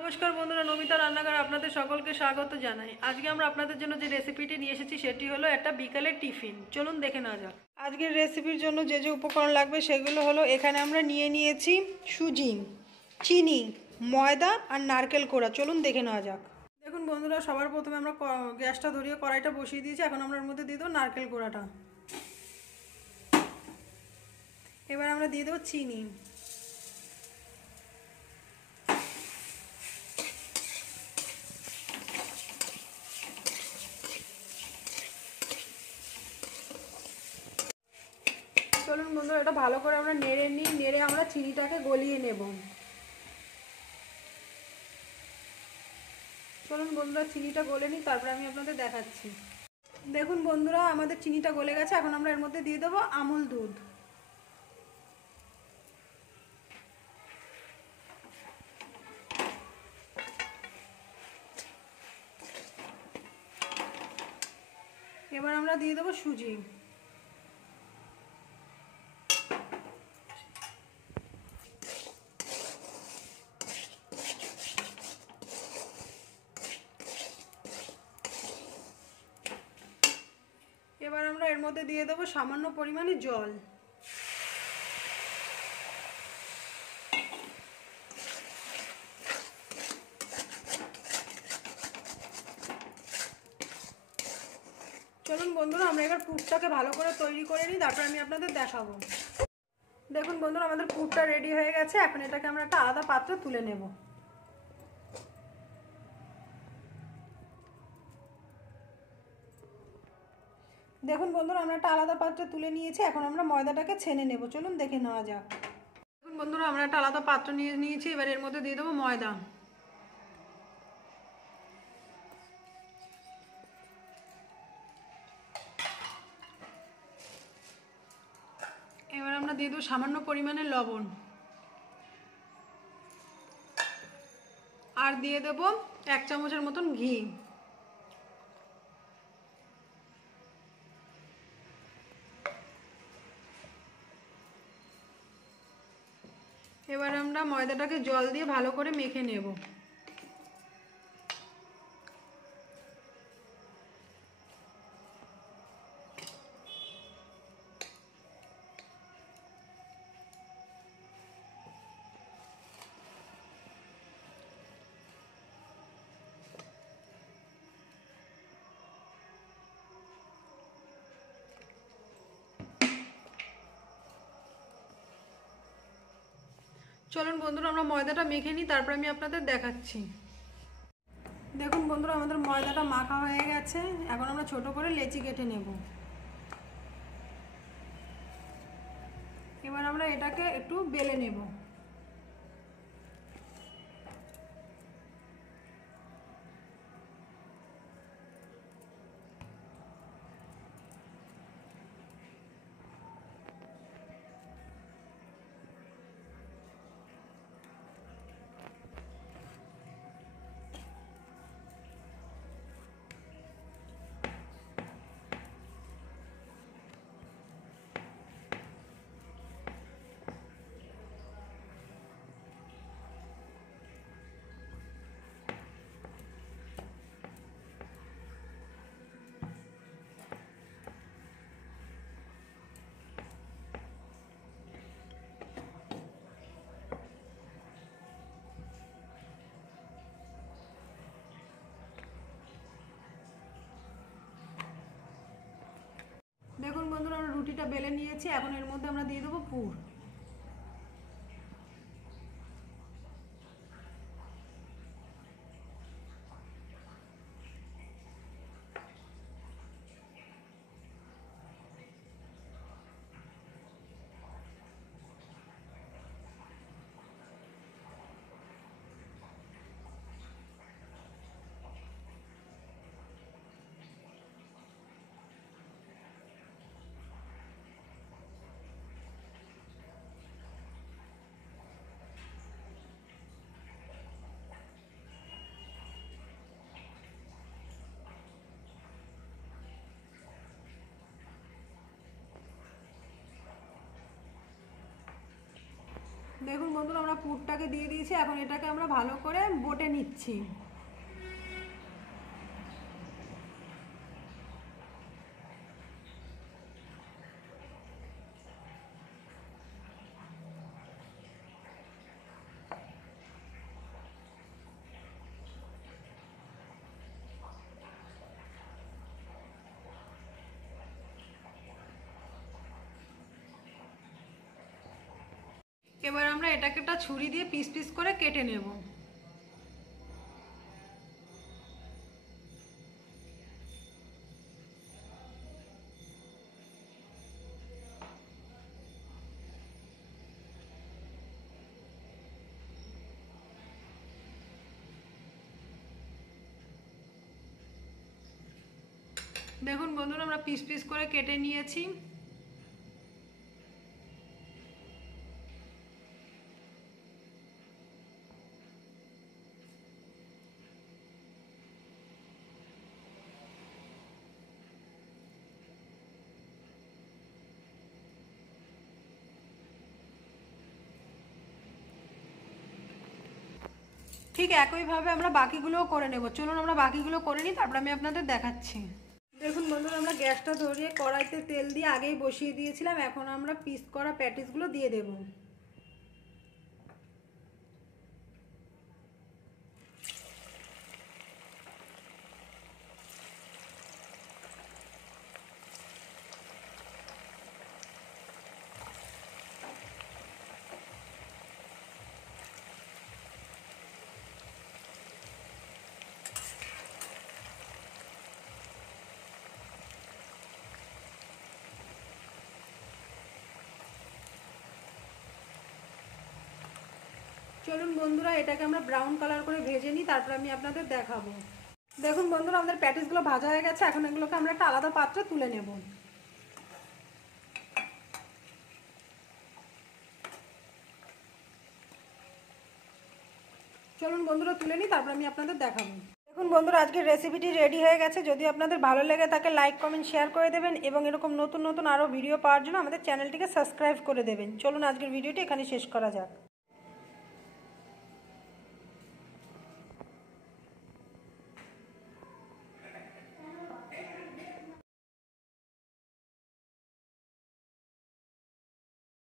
নমস্কার বন্ধুরা, নমিতা রান্নাঘরে আপনাদের সকলকে স্বাগত জানাই। আজকে আমরা আপনাদের জন্য যে রেসিপিটি নিয়ে এসেছি সেটি হলো একটা বিকালের টিফিন। চলুন দেখে নেওয়া যাক। আজকের রেসিপির জন্য যে যে উপকরণ লাগবে সেগুলো হলো, এখানে আমরা নিয়ে নিয়েছি সুজি, চিনি, ময়দা আর নারকেল কোড়া। চলুন দেখে নেওয়া যাক। দেখুন বন্ধুরা, সবার প্রথমে আমরা গ্যাসটা ধরিয়ে কড়াইটা বসিয়ে দিয়েছি। এখন আমরা এর মধ্যে দিয়ে দেবো নারকেল কোড়াটা। এবার আমরা দিয়ে দেবো চিনি। চলুন বন্ধুরা, এটা ভালো করে আমরা নেড়ে আমরা চিনিটাকে গলিয়ে নেব। চলুন বন্ধুরা, চিনিটা গলে নিই, তারপরে আমি আপনাদের দেখাচ্ছি। দেখুন বন্ধুরা, আমাদের চিনিটা গলে গেছে। এখন আমরা এর মধ্যে দিয়ে দেবো আমুল দুধ। এবার আমরা দিয়ে দেবো সুজি। এবার আমরা এর মধ্যে দিয়ে দেবো সামান্য পরিমাণে জল। চলুন বন্ধুরা, আমরা এবার পুরটাকে ভালো করে তৈরি করে নিই, তারপর আমি আপনাদের দেখাবো। দেখুন বন্ধুরা, আমাদের পুরটা রেডি হয়ে গেছে। এখন এটাকে আমরা একটা আলাদা পাত্রে তুলে নেব। দেখুন বন্ধুরা, আমরা একটা আলাদা পাত্রে তুলে নিয়েছি। এখন আমরা ময়দাটাকে ছেনে নেব। চলুন দেখে নেওয়া যাক। দেখুন বন্ধুরা, আমরা একটা আলাদা পাত্র নিয়ে নিয়েছি। এবার এর মধ্যে দিয়ে দেবো ময়দা। এবার আমরা দিয়ে দেবো সামান্য পরিমাণে লবণ, আর দিয়ে দেবো 1 চামচের মতন ঘি। এবার আমরা ময়দাটাকে জল দিয়ে ভালো করে মেখে নেব। চলুন বন্ধুরা, আমরা ময়দাটা মেখে নিই, তারপর আমি আপনাদের দেখাচ্ছি। দেখুন বন্ধুরা, আমাদের ময়দাটা মাখা হয়ে গেছে। এখন আমরা ছোট করে লেচি কেটে নেব। এবার আমরা এটাকে একটু বেলে নেব। দেখুন বন্ধুরা, আমরা রুটিটা বেলে নিয়েছি। এখন এর মধ্যে আমরা দিয়ে দেবো পুর। দেখুন বন্ধুরা, আমরা পুরটাকে দিয়ে দিয়েছি, এখন এটাকে আমরা ভালো করে বটে নিচ্ছি। এবার আমরা এটাকে একটা ছুরি দিয়ে পিস পিস করে কেটে নেব। দেখুন বন্ধুরা, আমরা পিস পিস করে কেটে নিয়েছি। ঠিক একইভাবে আমরা বাকিগুলোও করে নেব। চলুন আমরা বাকিগুলো করে নিই, তারপর আমি আপনাদের দেখাচ্ছি। দেখুন বন্ধুরা, আমরা গ্যাসটা ধরিয়ে কড়াইতে তেল দিয়ে আগেই বসিয়ে দিয়েছিলাম। এখন আমরা পিস করা প্যাটিসগুলো দিয়ে দেব। চলুন বন্ধুরা, এটাকে আমরা ব্রাউন কালার করে ভেজে নিই, তারপর আমি আপনাদের দেখাবো। দেখুন বন্ধুরা, আমাদের প্যাটিসগুলো ভাজা হয়ে গেছে। এখন এগুলোকে আমরা একটা আলাদা পাত্রে তুলে নেব। চলুন বন্ধুরা তুলে নিই, তারপর আমি আপনাদের দেখাবো। দেখুন বন্ধুরা, আজকের রেসিপিটি রেডি হয়ে গেছে। যদি আপনাদের ভালো লেগে থাকে লাইক কমেন্ট শেয়ার করে দেবেন এবং এরকম নতুন নতুন আরও ভিডিও পাওয়ার জন্য আমাদের চ্যানেলটিকে সাবস্ক্রাইব করে দেবেন। চলুন আজকের ভিডিওটি এখানে শেষ করা যাক।